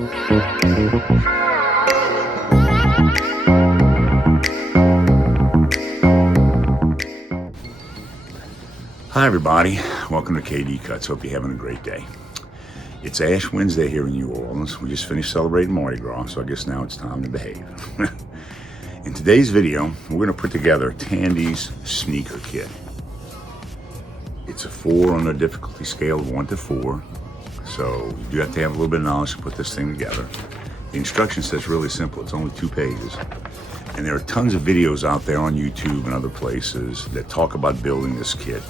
Hi everybody, welcome to KD Cuts. Hope you're having a great day. It's Ash Wednesday here in New Orleans. We just finished celebrating Mardi Gras, so I guess now it's time to behave. In today's video, we're going to put together Tandy's sneaker kit. It's a 4 on the difficulty scale of 1 to 4, so you do have to have a little bit of knowledge to put this thing together. The instruction says really simple, it's only 2 pages. And there are tons of videos out there on YouTube and other places that talk about building this kit,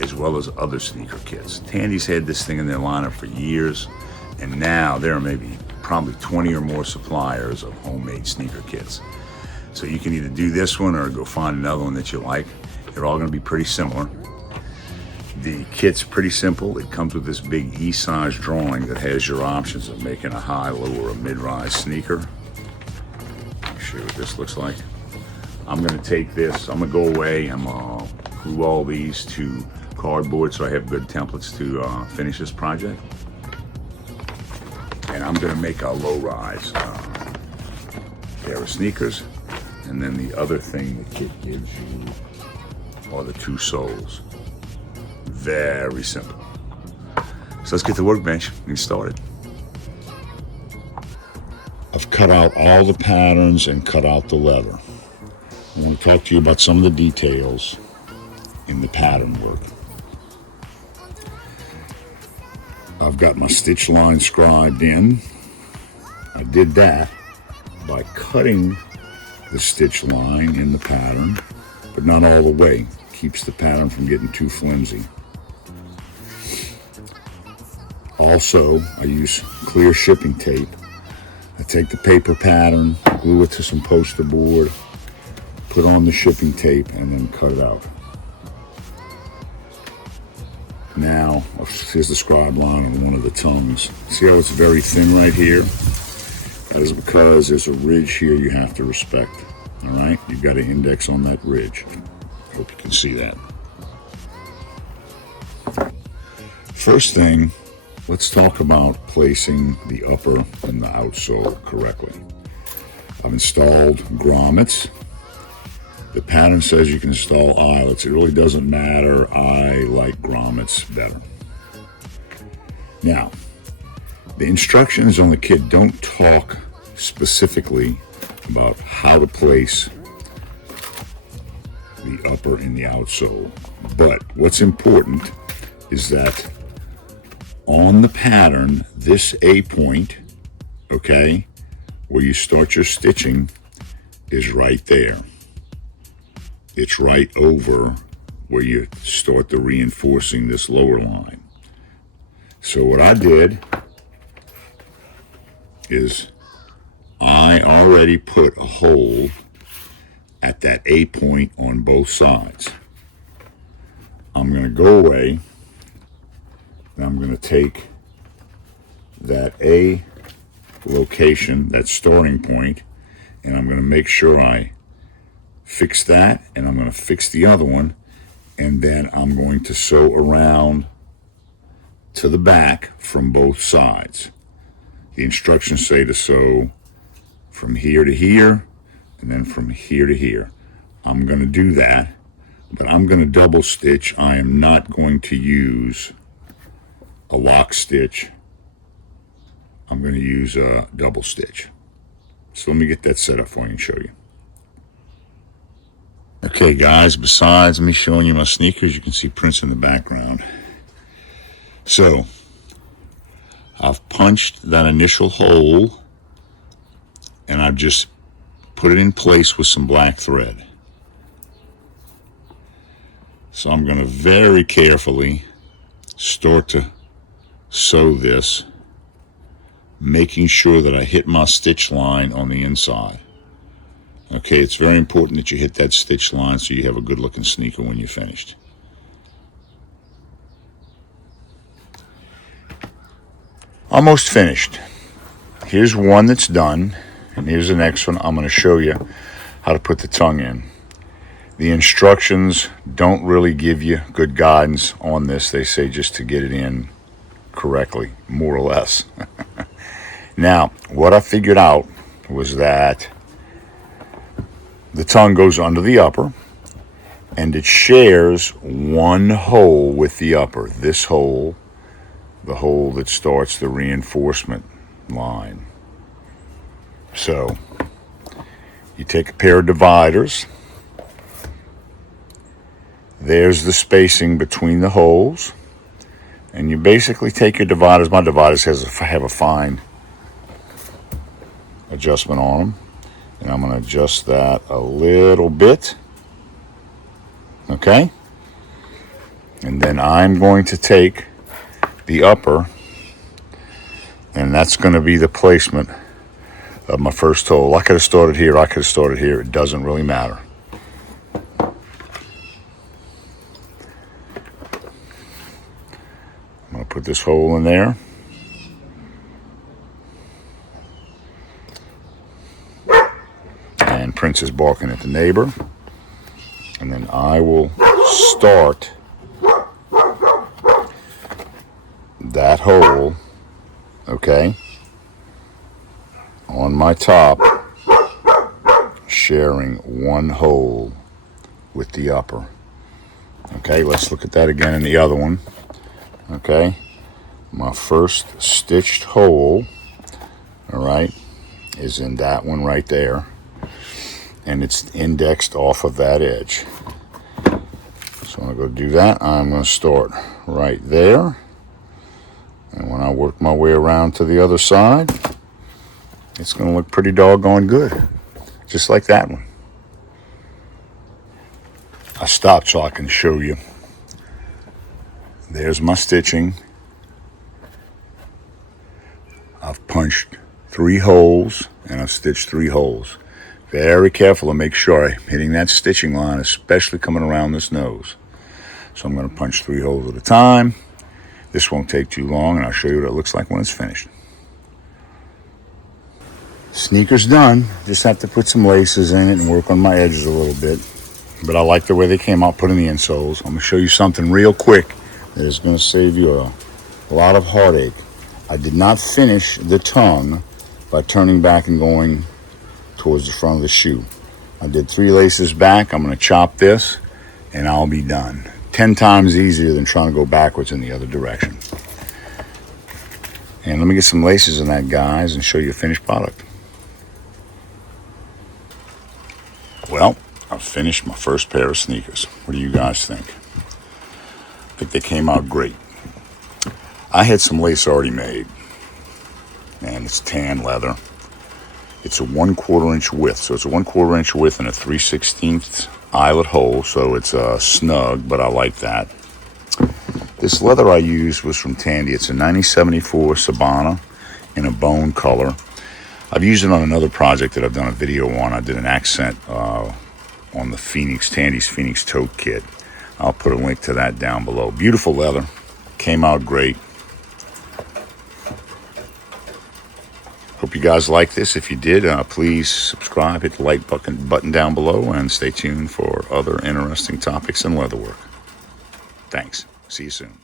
as well as other sneaker kits. Tandy's had this thing in their lineup for years, and now there are probably 20 or more suppliers of homemade sneaker kits. So you can either do this one or go find another one that you like. They're all gonna be pretty similar. The kit's pretty simple. It comes with this big E-size drawing that has your options of making a high, low, or a mid-rise sneaker. Let me show you what this looks like. I'm gonna take this, I'm gonna go away, I'm gonna glue all these to cardboard so I have good templates to finish this project. And I'm gonna make a low-rise pair of sneakers. And then the other thing the kit gives you are the 2 soles. Very simple. So let's get to work, bench, and get started. I've cut out all the patterns and cut out the leather. I want to talk to you about some of the details in the pattern work. I've got my stitch line scribed in. I did that by cutting the stitch line in the pattern, but not all the way. Keeps the pattern from getting too flimsy. Also, I use clear shipping tape. I take the paper pattern, glue it to some poster board, put on the shipping tape, and then cut it out. Now, here's the scribe line on one of the tongues. See how it's very thin right here? That is because there's a ridge here you have to respect. All right, you've got an index on that ridge. Hope you can see that. First thing, let's talk about placing the upper and the outsole correctly. I've installed grommets. The pattern says you can install eyelets. It really doesn't matter. I like grommets better. Now, the instructions on the kit don't talk specifically about how to place the upper and the outsole. But what's important is that on the pattern, this A point, okay, where you start your stitching is right there. It's right over where you start the reinforcing this lower line. So what I did is I already put a hole at that A point on both sides. I'm going to go away and I'm going to take that A location, that starting point, and I'm going to make sure I fix that, and I'm going to fix the other one, and then I'm going to sew around to the back from both sides. The instructions say to sew from here to here, and then from here to here. I'm going to do that, but I'm going to double stitch. I am not going to use a lock stitch. I'm going to use a double stitch. So let me get that set up for you and show you. Okay guys, besides me showing you my sneakers, you can see prints in the background. So, I've punched that initial hole and I've just put it in place with some black thread. So I'm going to very carefully start to sew this, making sure that I hit my stitch line on the inside. Okay, it's very important that you hit that stitch line so you have a good looking sneaker when you're finished. Almost finished. Here's one that's done, and here's the next one. I'm going to show you how to put the tongue in. The instructions don't really give you good guidance on this. They say just to get it in correctly, more or less. Now, what I figured out was that the tongue goes under the upper, and it shares one hole with the upper. This hole, the hole that starts the reinforcement line. So, you take a pair of dividers. There's the spacing between the holes. And you basically take your dividers. My dividers have a fine adjustment on them. And I'm going to adjust that a little bit. Okay? And then I'm going to take the upper, and that's going to be the placement of my first hole. I could have started here. I could have started here. It doesn't really matter. I'm going to put this hole in there. And Prince is barking at the neighbor. And then I will start that hole, okay, on my top, sharing one hole with the upper. Okay, let's look at that again in the other one. Okay, my first stitched hole, all right, is in that one right there, and it's indexed off of that edge. So I'm going to go do that. I'm going to start right there, and when I work my way around to the other side, it's going to look pretty doggone good, just like that one. I stopped so I can show you. There's my stitching. I've punched 3 holes and I've stitched 3 holes. Very careful to make sure I'm hitting that stitching line, especially coming around this nose. So I'm going to punch 3 holes at a time. This won't take too long, and I'll show you what it looks like when it's finished. Sneaker's done. Just have to put some laces in it and work on my edges a little bit. But I like the way they came out putting the insoles. I'm going to show you something real quick that is going to save you a lot of heartache. I did not finish the tongue by turning back and going towards the front of the shoe. I did 3 laces back. I'm going to chop this and I'll be done. 10 times easier than trying to go backwards in the other direction. And let me get some laces in that, guys, and show you a finished product. Well, I've finished my first pair of sneakers. What do you guys think? I think they came out great. I had some lace already made, and it's tan leather. It's a 1/4 inch width, so it's a 1/4 inch width and a 3/16 eyelet hole, so it's snug, but I like that. This leather I used was from Tandy. It's a 9074 Sabana in a bone color. I've used it on another project that I've done a video on. I did an accent on the Tandy's Phoenix tote kit. I'll put a link to that down below. Beautiful leather. Came out great. Hope you guys like this. If you did, please subscribe, hit the like button down below, and stay tuned for other interesting topics in leatherwork. Thanks. See you soon.